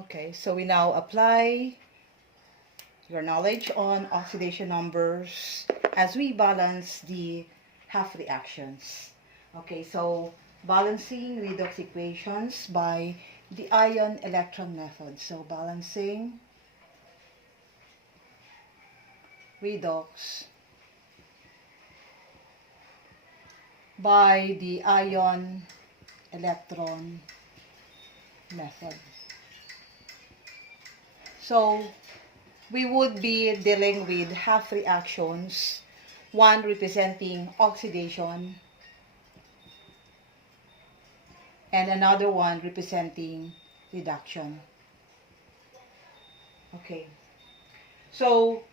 Okay, so we now apply your knowledge on oxidation numbers as we balance the half reactions. Okay, so balancing redox equations by the ion electron method. So balancing redox by the ion electron method. So we would be dealing with half reactions, one representing oxidation and another one representing reduction. Okay, so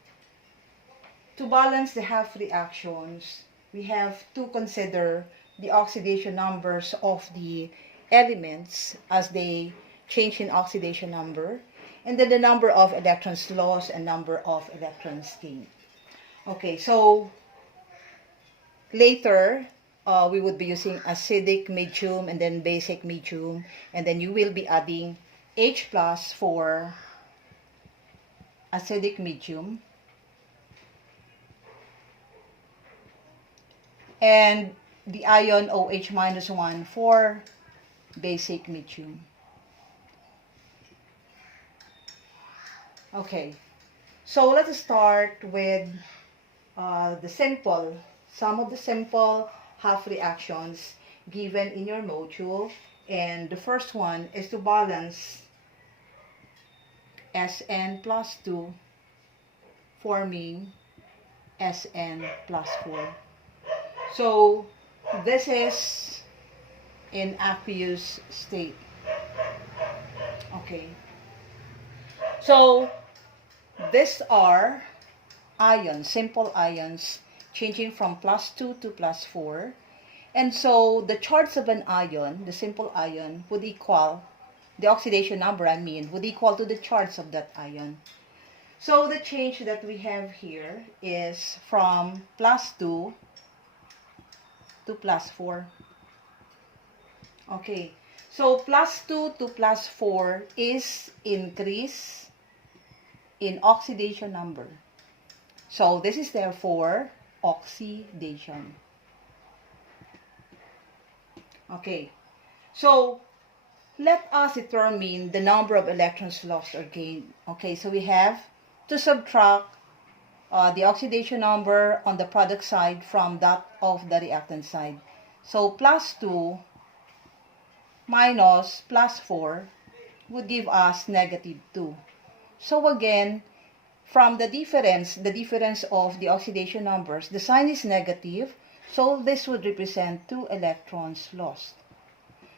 to balance the half reactions, we have to consider the oxidation numbers of the elements as they change in oxidation number, and then the number of electrons lost and number of electrons gained. Okay, so later we would be using acidic medium and then basic medium, and then you will be adding H plus for acidic medium and the ion OH minus 1 for basic medium. Okay, so let's start with some of the simple half reactions given in your module. And the first one is to balance Sn plus 2 forming Sn plus 4. So this is in aqueous state. Okay. So these are ions, simple ions, changing from plus 2 to plus 4. And so the charge of an ion, the simple ion, would equal, the oxidation number would equal to the charge of that ion. So the change that we have here is from plus 2 to plus 4. Okay, so plus 2 to plus 4 is increase in oxidation number. So this is therefore oxidation. Okay, so let us determine the number of electrons lost or gained. Okay, so we have to subtract the oxidation number on the product side from that of the reactant side. So plus 2 minus plus 4 would give us negative 2. So again, from the difference of the oxidation numbers, the sign is negative, so this would represent 2 electrons lost.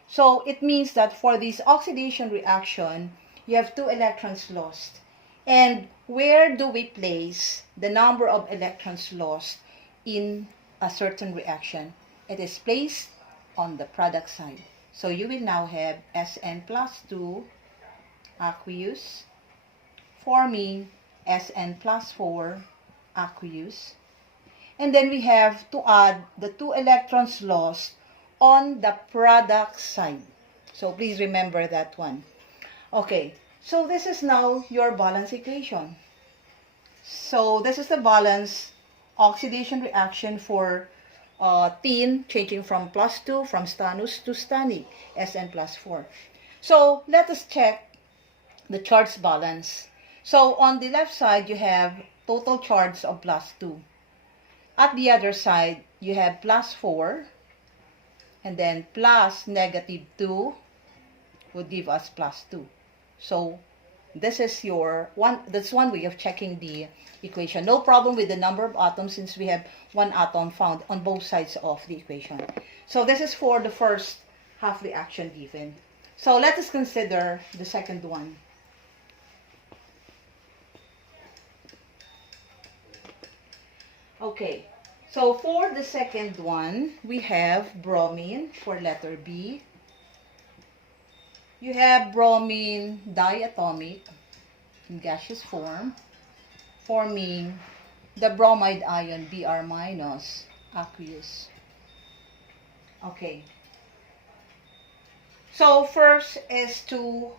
So it means that for this oxidation reaction, you have 2 electrons lost. And where do we place the number of electrons lost in a certain reaction? It is placed on the product side. So you will now have Sn plus 2 aqueous forming Sn plus 4 aqueous. And then we have to add the 2 electrons lost on the product side. So please remember that one. Okay, so this is now your balance equation. So this is the balance oxidation reaction for tin changing from plus 2 from stannous to stannic, Sn plus 4. So let us check the charge balance. So on the left side, you have total charge of plus 2. At the other side, you have plus 4. And then plus negative 2 would give us plus 2. So this is that's one way of checking the equation. No problem with the number of atoms since we have one atom found on both sides of the equation. So this is for the first half reaction given. So let us consider the second one. Okay, so for the second one, we have bromine for letter B. You have bromine diatomic in gaseous form, forming the bromide ion Br minus aqueous. Okay. So first is to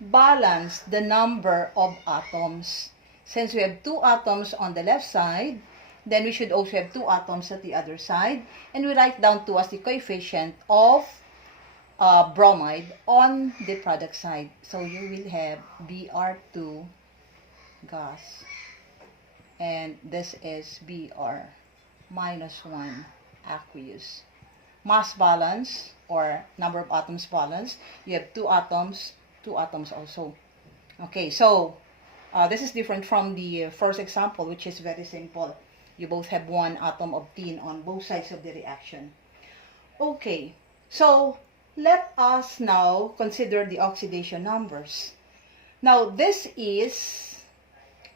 balance the number of atoms. Since we have 2 atoms on the left side, then we should also have 2 atoms at the other side. And we write down 2 as the coefficient of bromide on the product side. So you will have Br2 gas. And this is Br minus 1 aqueous. Mass balance or number of atoms balance. You have 2 atoms also. Okay, so this is different from the first example, which is very simple. You both have 1 atom of tin on both sides of the reaction. Okay, so let us now consider the oxidation numbers. Now this is,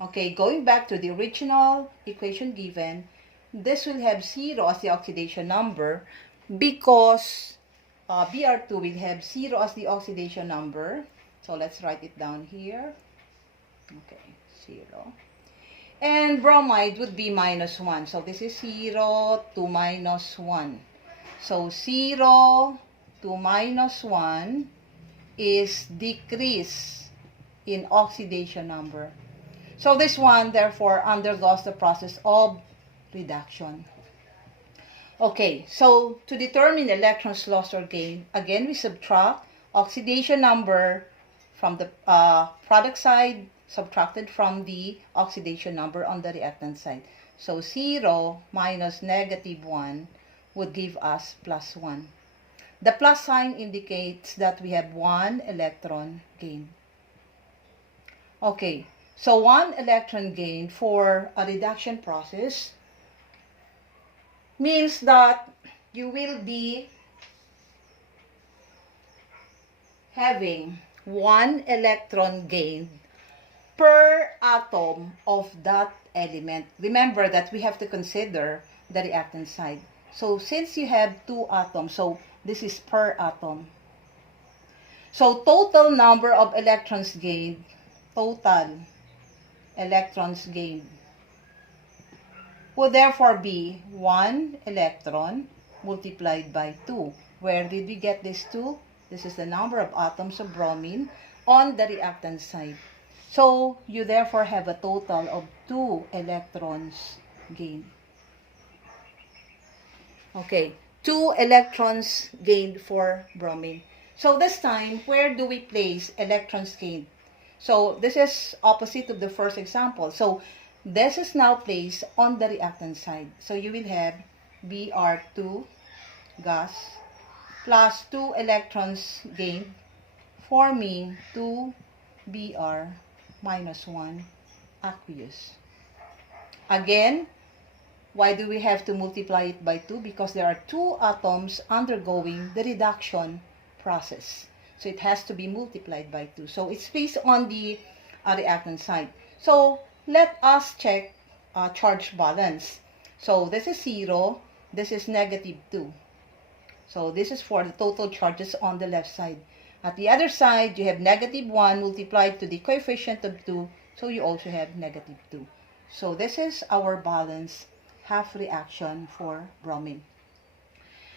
okay, going back to the original equation given, this will have 0 as the oxidation number because Br2 will have 0 as the oxidation number. So let's write it down here. Okay, 0. And bromide would be minus 1. So this is 0 to minus 1. So 0 to minus 1 is decrease in oxidation number. So this one, therefore, undergoes the process of reduction. Okay, so to determine electrons lost or gained, again, we subtract oxidation number from the product side subtracted from the oxidation number on the reactant side. So 0 minus negative 1 would give us plus 1. The plus sign indicates that we have 1 electron gain. Okay, so 1 electron gain for a reduction process means that you will be having 1 electron gained per atom of that element. Remember that we have to consider the reactant side. So since you have 2 atoms, so this is per atom. So total number of electrons gained, total electrons gained would therefore be 1 electron multiplied by 2. Where did we get this 2? This is the number of atoms of bromine on the reactant side. So you therefore have a total of 2 electrons gained. Okay, 2 electrons gained for bromine. So this time, where do we place electrons gained? So this is opposite of the first example. So this is now placed on the reactant side. So you will have Br2 gas plus 2 electrons gained, forming 2 Br minus 1 aqueous. Again, why do we have to multiply it by 2? Because there are 2 atoms undergoing the reduction process. So it has to be multiplied by 2. So it's placed on the reactant side. So let us check charge balance. So this is 0. This is negative 2. So this is for the total charges on the left side. At the other side, you have negative 1 multiplied to the coefficient of 2. So you also have negative 2. So this is our balance half reaction for bromine.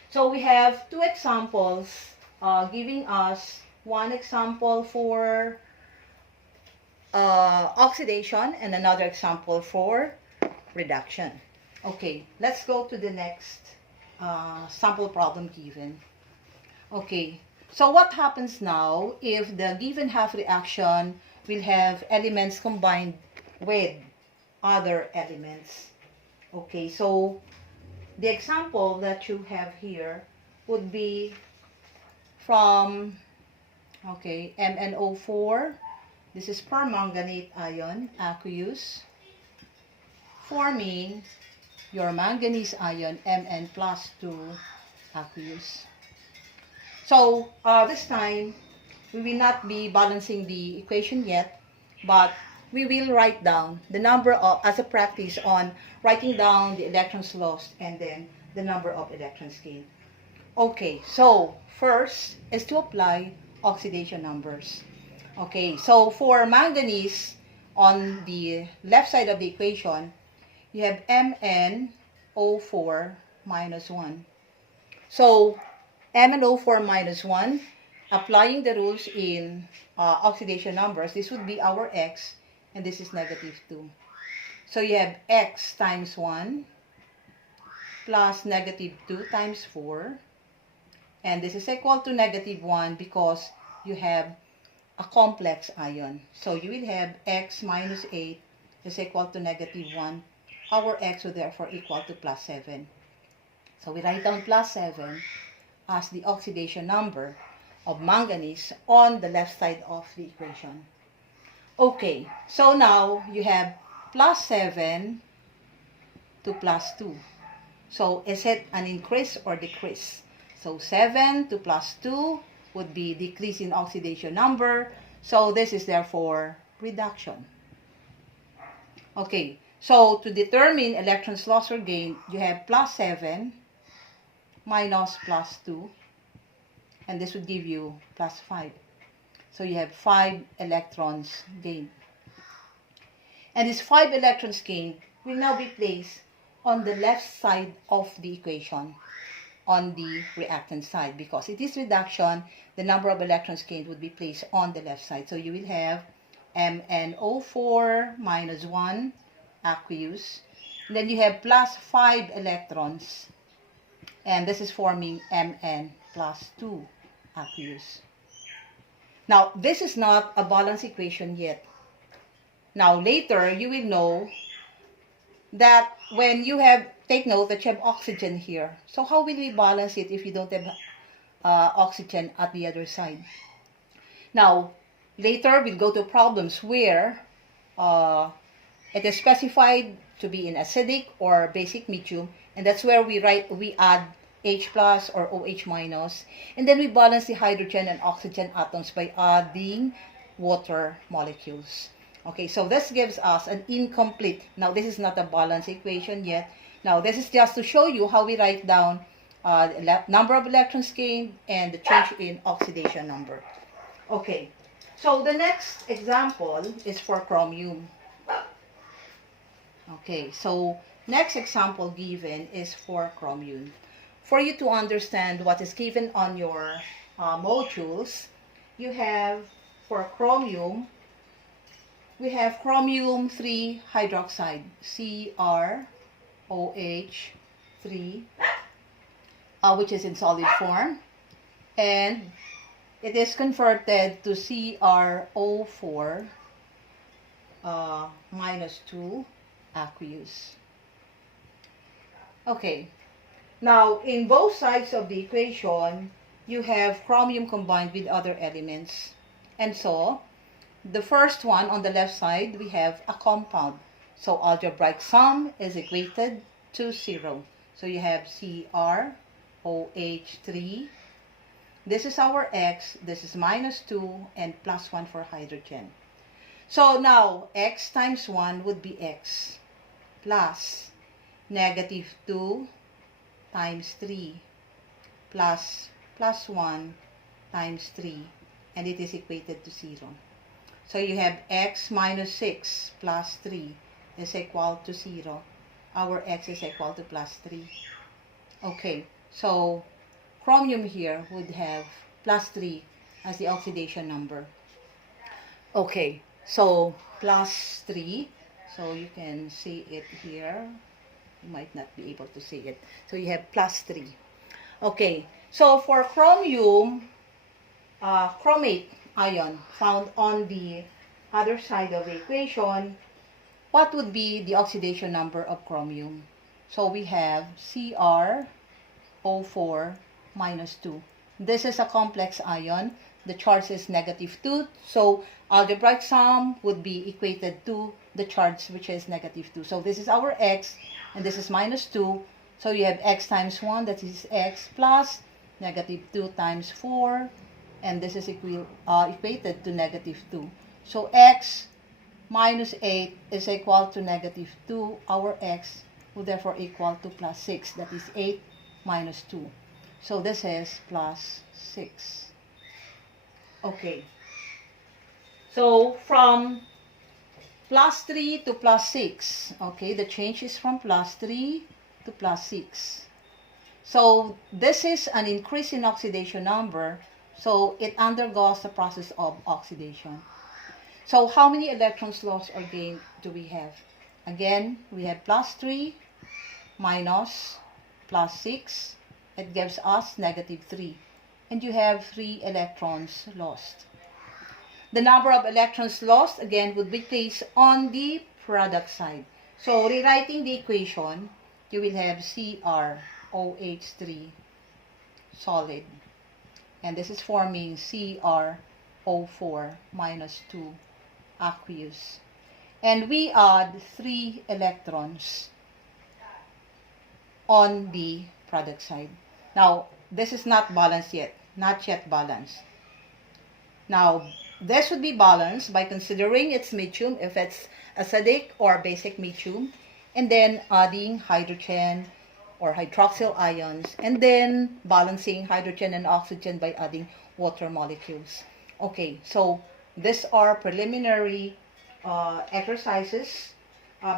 So we have 2 examples giving us 1 example for oxidation and another example for reduction. Okay, let's go to the next sample problem given. Okay, so what happens now if the given half reaction will have elements combined with other elements? Okay, so the example that you have here would be from, okay, MnO4. This is permanganate ion, aqueous, forming your manganese ion, Mn plus 2 aqueous. So this time, we will not be balancing the equation yet, but we will write down the number of, as a practice on writing down the electrons lost and then the number of electrons gained. Okay, so first is to apply oxidation numbers. Okay, so for manganese, on the left side of the equation, you have MnO4 minus 1. So MnO4 minus 1 applying the rules in oxidation numbers, this would be our x, and this is negative 2. So you have x times 1 plus negative 2 times 4. And this is equal to negative 1 because you have a complex ion. So you will have x minus 8 is equal to negative 1. Our x will therefore equal to plus 7. So we write down plus 7 as the oxidation number of manganese on the left side of the equation. Okay, so now you have plus 7 to plus 2. So is it an increase or decrease? So 7 to plus 2 would be decrease in oxidation number. So this is therefore reduction. Okay, so to determine electrons lost or gained, you have plus 7 minus plus 2. And this would give you plus 5. So you have 5 electrons gained. And these 5 electrons gained will now be placed on the left side of the equation, on the reactant side. Because it is reduction, the number of electrons gained would be placed on the left side. So you will have MnO4 minus 1 aqueous. And then you have plus 5 electrons. And this is forming Mn plus 2 aqueous. Now, this is not a balanced equation yet. Now, later, you will know that when you have, take note that you have oxygen here. So how will we balance it if you don't have oxygen at the other side? Now, later, we'll go to problems where it is specified to be in acidic or basic medium. And that's where we add H plus or OH minus, and then we balance the hydrogen and oxygen atoms by adding water molecules. Okay, so this gives us an incomplete. Now, this is not a balanced equation yet. Now, this is just to show you how we write down number of electrons gained and the change in oxidation number. Okay, so the next example is for chromium. Okay, so next example given is for chromium. For you to understand what is given on your modules, you have for chromium, we have chromium 3 hydroxide, CrOH3, which is in solid form, and it is converted to CrO4 minus 2 aqueous. Okay. Now, in both sides of the equation, you have chromium combined with other elements. And so, the first one on the left side, we have a compound. So, algebraic sum is equated to 0. So, you have CrOH3. This is our X. This is minus 2 and plus 1 for hydrogen. So, now, X times 1 would be X plus negative 2 times 3 plus 1 times 3, and it is equated to 0. So you have x minus 6 plus 3 is equal to 0. Our x is equal to plus 3. Okay, so chromium here would have plus 3 as the oxidation number. Okay, so plus 3, so you can see it here. You might not be able to see it. So you have plus 3. Okay, so for chromium, chromate ion found on the other side of the equation, what would be the oxidation number of chromium? So we have CrO4 minus 2. This is a complex ion. The charge is negative 2. So algebraic sum would be equated to the charge, which is negative 2. So this is our x, and this is minus 2. So you have x times 1, that is x plus negative 2 times 4. And this is equated to negative 2. So x minus 8 is equal to negative 2. Our x will therefore equal to plus 6. That is 8 minus 2. So this is plus 6. Okay. So from plus 3 to plus 6. Okay, the change is from plus 3 to plus 6. So this is an increase in oxidation number. So it undergoes the process of oxidation. So how many electrons lost or gained do we have? Again, we have plus 3 minus plus 6. It gives us negative 3. And you have 3 electrons lost. The number of electrons lost, again, would be placed on the product side. So rewriting the equation, you will have CrOH3 solid. And this is forming CrO4 minus 2 aqueous. And we add 3 electrons on the product side. Now, this is not balanced yet. Not yet balanced. Now, this would be balanced by considering its medium, if it's acidic or basic medium, and then adding hydrogen or hydroxyl ions, and then balancing hydrogen and oxygen by adding water molecules. Okay, so these are preliminary exercises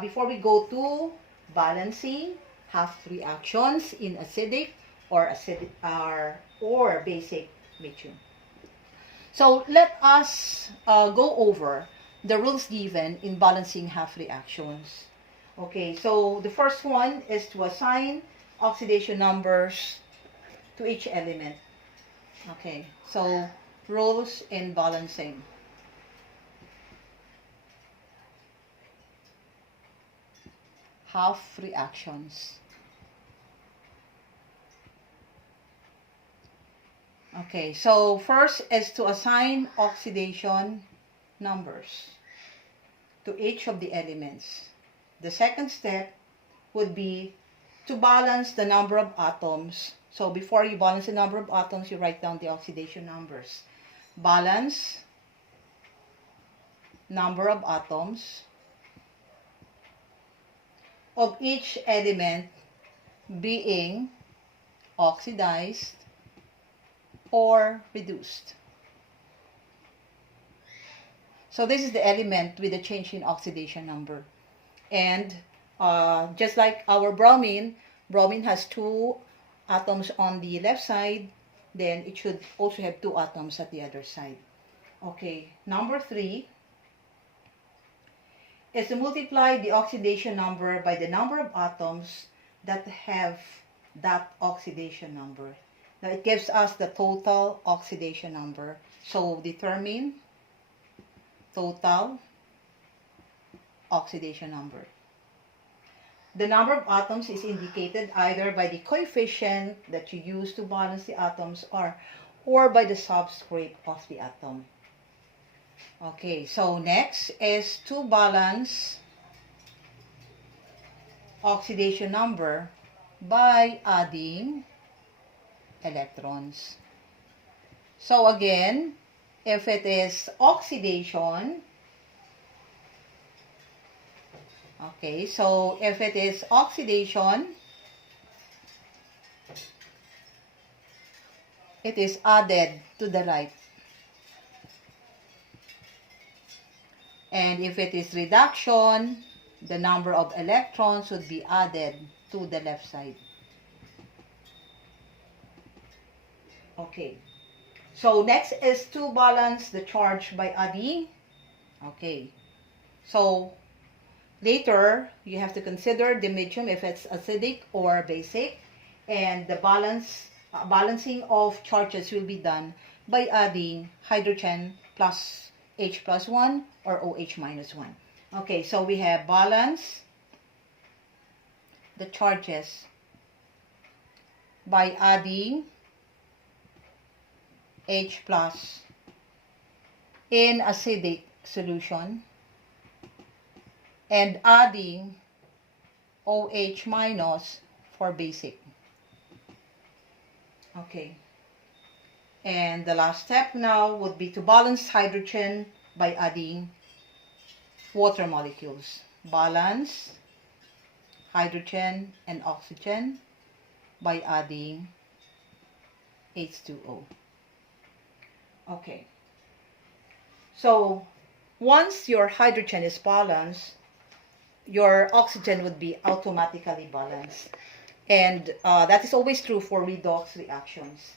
before we go to balancing half reactions in acidic or basic medium. So let us go over the rules given in balancing half reactions. Okay, so the first one is to assign oxidation numbers to each element. Okay, so rules in balancing. Half reactions. Okay, so first is to assign oxidation numbers to each of the elements. The second step would be to balance the number of atoms. So before you balance the number of atoms, you write down the oxidation numbers. Balance number of atoms of each element being oxidized or reduced. So this is the element with the change in oxidation number. And just like our bromine has 2 atoms on the left side, then it should also have 2 atoms at the other side. Okay, number 3 is to multiply the oxidation number by the number of atoms that have that oxidation number. Now it gives us the total oxidation number. So determine total oxidation number. The number of atoms is indicated either by the coefficient that you use to balance the atoms or by the subscript of the atom. Okay, so next is to balance oxidation number by adding electrons. So again, if it is oxidation, okay, so if it is oxidation, it is added to the right. And if it is reduction, the number of electrons would be added to the left side. Okay. So next is to balance the charge by adding. Okay. So later, you have to consider the medium if it's acidic or basic. And the balancing of charges will be done by adding hydrogen plus H plus 1 or OH minus 1. Okay, so we have balance the charges by adding H plus in acidic solution and adding OH minus for basic. Okay. And the last step now would be to balance hydrogen by adding water molecules. Balance hydrogen and oxygen by adding H2O. Okay. So once your hydrogen is balanced, your oxygen would be automatically balanced. And that is always true for redox reactions.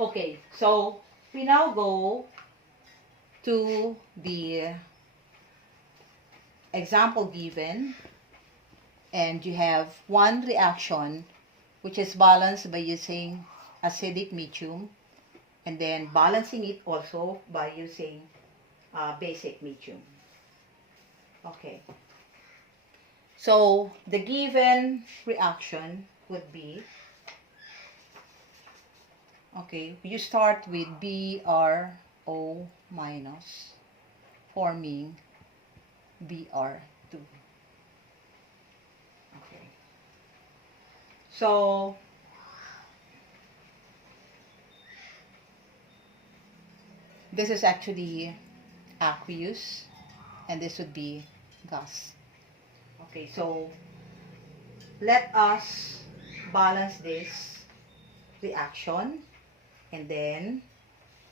Okay, so we now go to the example given, and you have one reaction which is balanced by using acidic medium, and then balancing it also by using basic medium. Okay, so the given reaction would be, okay, you start with BrO minus forming Br2. Okay. So this is actually aqueous, and this would be gas. Okay, so let us balance this reaction, and then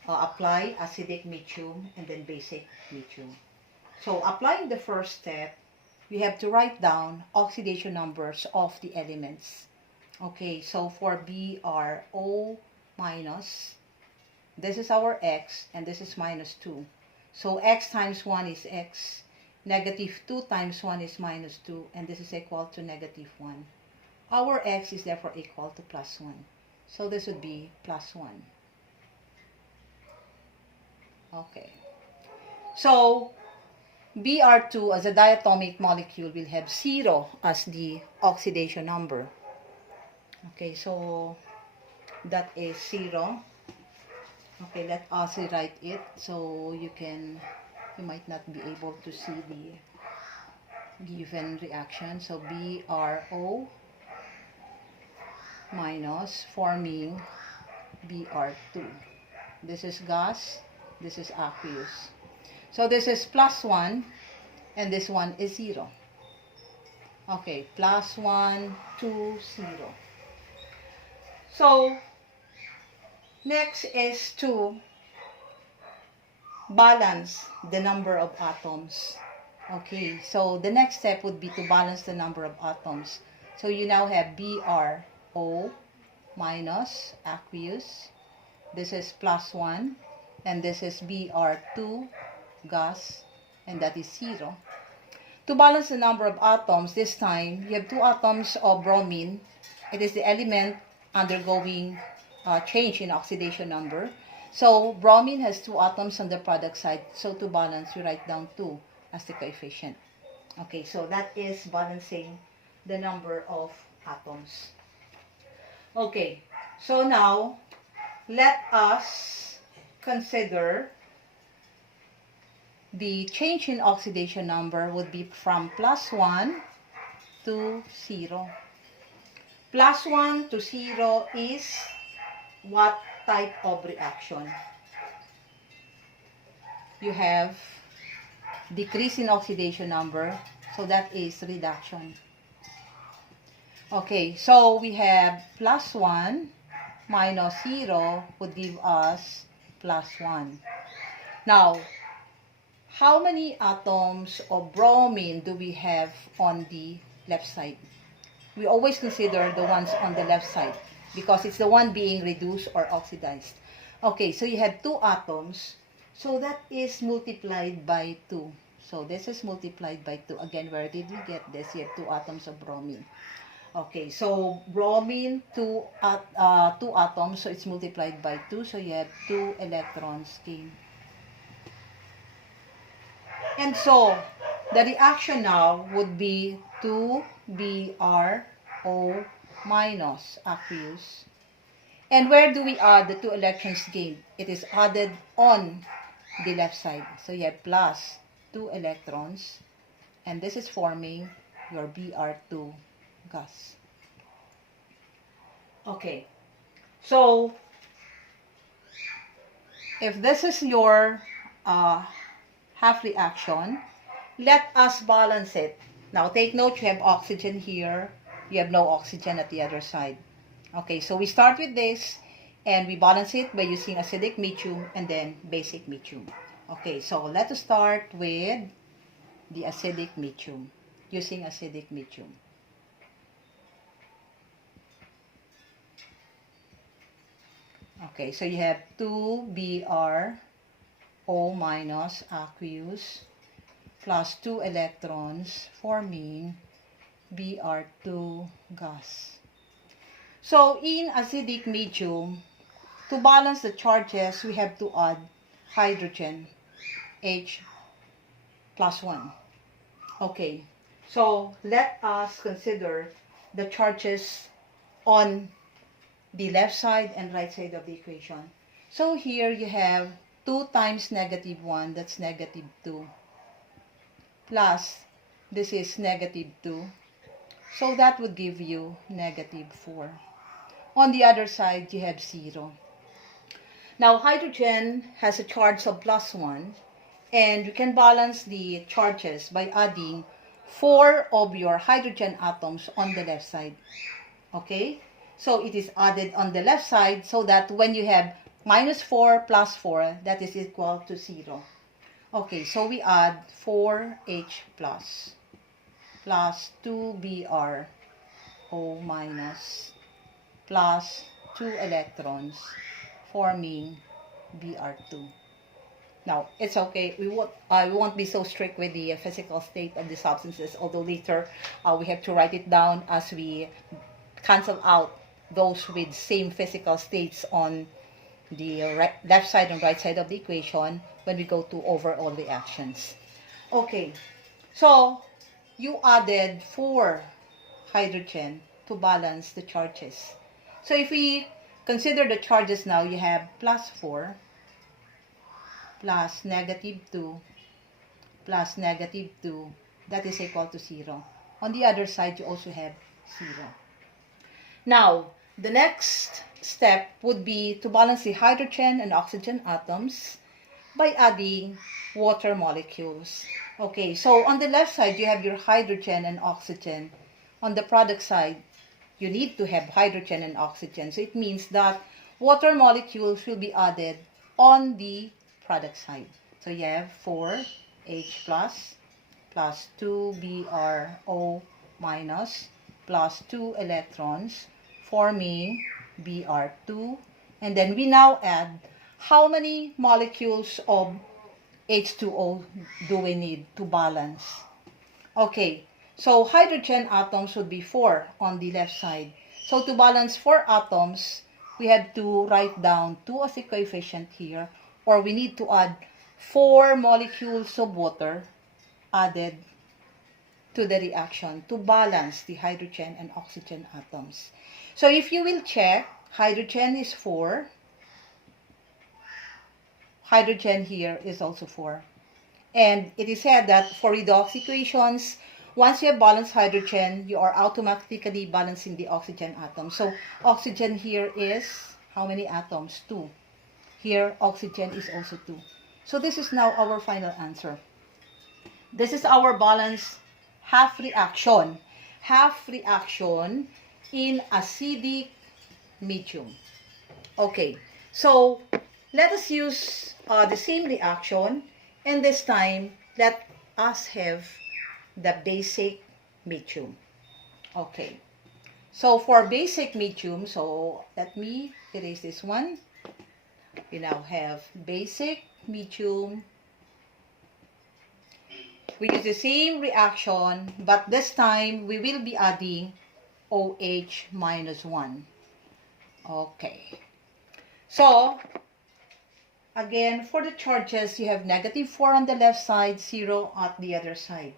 apply acidic medium and then basic medium. So applying the first step, we have to write down oxidation numbers of the elements. Okay, so for BrO minus, this is our X, and this is minus 2. So X times 1 is X, negative 2 times 1 is minus 2, and this is equal to negative 1. Our X is therefore equal to plus 1. So this would be plus 1. Okay. So Br2 as a diatomic molecule will have 0 as the oxidation number. Okay, so that is 0. Okay, let us rewrite it so you might not be able to see the given reaction. So BrO minus forming Br2. This is gas, this is aqueous. So this is plus 1, and this one is 0. Okay, plus 1, 2, 0. So next is to balance the number of atoms. Okay, so the next step would be to balance the number of atoms. So you now have BrO minus aqueous. This is plus 1, and this is Br2 gas, and that is 0. To balance the number of atoms, this time you have 2 atoms of bromine. It is the element undergoing change in oxidation number. So bromine has 2 atoms on the product side. So to balance, you write down 2 as the coefficient. Okay, so that is balancing the number of atoms. Okay, so now let us consider the change in oxidation number would be from plus 1 to 0. Plus 1 to 0 is what type of reaction? You have decrease in oxidation number, so that is reduction. Okay, so we have plus 1 minus 0 would give us plus 1. Now, how many atoms of bromine do we have on the left side? We always consider the ones on the left side because it's the one being reduced or oxidized. Okay, so you have 2 atoms. So that is multiplied by 2. So this is multiplied by 2. Again, where did we get this? You have 2 atoms of bromine. Okay, so bromine, 2 atoms, so it's multiplied by 2. So you have 2 electrons gained. And so, the reaction now would be 2BrO minus aqueous. And where do we add the 2 electrons gained? It is added on the left side. So you have plus 2 electrons. And this is forming your Br2 gas. Okay. So, if this is your half reaction, let us balance it. Now take note, you have oxygen here, you have no oxygen at the other side. Okay, so we start with this and we balance it by using acidic medium and then basic medium. Okay, so let us start with the acidic medium, using acidic medium. Okay, so you have 2Br(O) minus aqueous plus 2 electrons forming Br2 gas. So in acidic medium, to balance the charges, we have to add hydrogen, H plus 1. Okay, so let us consider the charges on the left side and right side of the equation. So here you have 2 times -1, that's -2, plus this is -2. So that would give you -4. On the other side, you have 0. Now, hydrogen has a charge of +1, and you can balance the charges by adding 4 of your hydrogen atoms on the left side. Okay? So, it is added on the left side so that when you have -4 plus 4, that is equal to 0. Okay, so we add 4H plus 2Br(O) minus plus 2 electrons forming Br2. Now, it's okay. We won't be so strict with the physical state of the substances, although later we have to write it down as we cancel out those with same physical states on the left side and right side of the equation when we go to overall reactions. Okay, so you added 4 hydrogen to balance the charges. So if we consider the charges now, you have +4 plus -2 plus -2, that is equal to 0. On the other side, you also have 0. Now, the next step would be to balance the hydrogen and oxygen atoms by adding water molecules. Okay, so on the left side, you have your hydrogen and oxygen. On the product side, you need to have hydrogen and oxygen. So it means that water molecules will be added on the product side. So you have 4H plus 2Br(O) minus plus 2 electrons forming Br2. And then we now add how many molecules of H2O do we need to balance? Okay, so hydrogen atoms would be 4 on the left side. So to balance 4 atoms, we have to write down 2 as a coefficient here, or we need to add 4 molecules of water added to the reaction to balance the hydrogen and oxygen atoms. So if you will check, hydrogen is 4. Hydrogen here is also 4. And it is said that for redox equations, once you have balanced hydrogen, you are automatically balancing the oxygen atom. So oxygen here is how many atoms? 2. Here, oxygen is also 2. So this is now our final answer. This is our balanced half reaction. Half reaction in acidic medium. Okay, so let us use the same reaction, and this time let us have the basic medium. Okay, so for basic medium, so let me erase this one. We now have basic medium. We use the same reaction, but this time we will be adding OH minus 1. Okay. So, again, for the charges, you have -4 on the left side, 0 at the other side.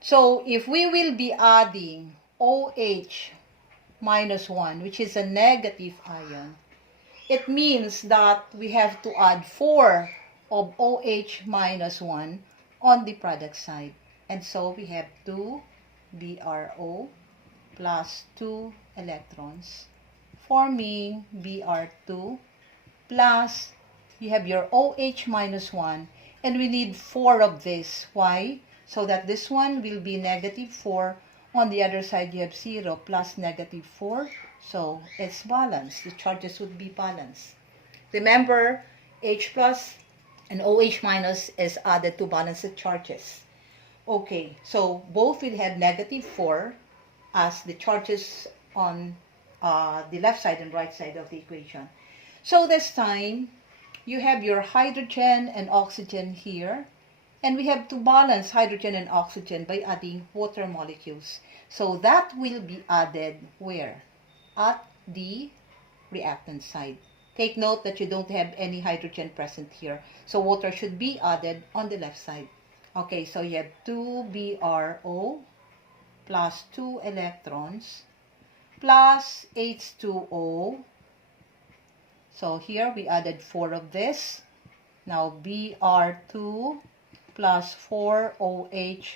So, if we will be adding OH minus 1, which is a negative ion, it means that we have to add 4 of OH minus 1 on the product side. And so we have 2Br(O) plus 2 electrons forming Br2 plus you have your OH minus 1, and we need 4 of this. Why? So that this one will be -4. On the other side, you have 0 plus -4. So it's balanced. The charges would be balanced. Remember, H plus and OH minus is added to balance the charges. Okay, so both will have -4 as the charges on the left side and right side of the equation. So this time, you have your hydrogen and oxygen here. And we have to balance hydrogen and oxygen by adding water molecules. So that will be added where? At the reactant side. Take note that you don't have any hydrogen present here. So water should be added on the left side. Okay, so you have 2BRO plus 2 electrons plus H2O. So here we added 4 of this. Now Br2 plus 4OH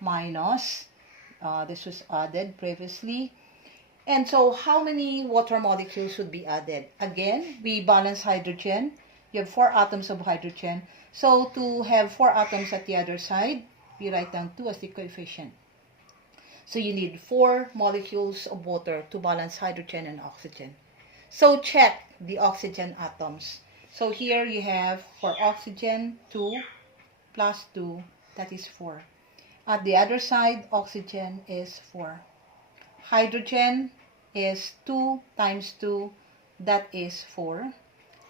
minus. This was added previously. And so how many water molecules should be added? Again, we balance hydrogen. You have 4 atoms of hydrogen. So to have 4 atoms at the other side, we write down 2 as the coefficient. So you need 4 molecules of water to balance hydrogen and oxygen. So check the oxygen atoms. So here you have for oxygen 2 plus 2, that is 4. At the other side, oxygen is 4. Hydrogen is 2 times 2, that is 4.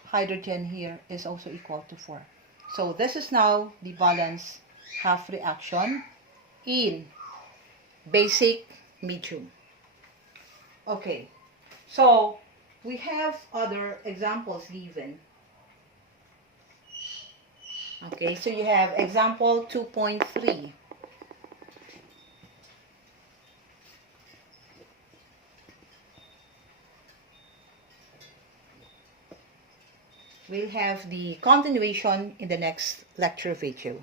Hydrogen here is also equal to 4. So this is now the balance half reaction in basic medium. Okay, so we have other examples given. Okay, so you have example 2.3. We'll have the continuation in the next lecture video.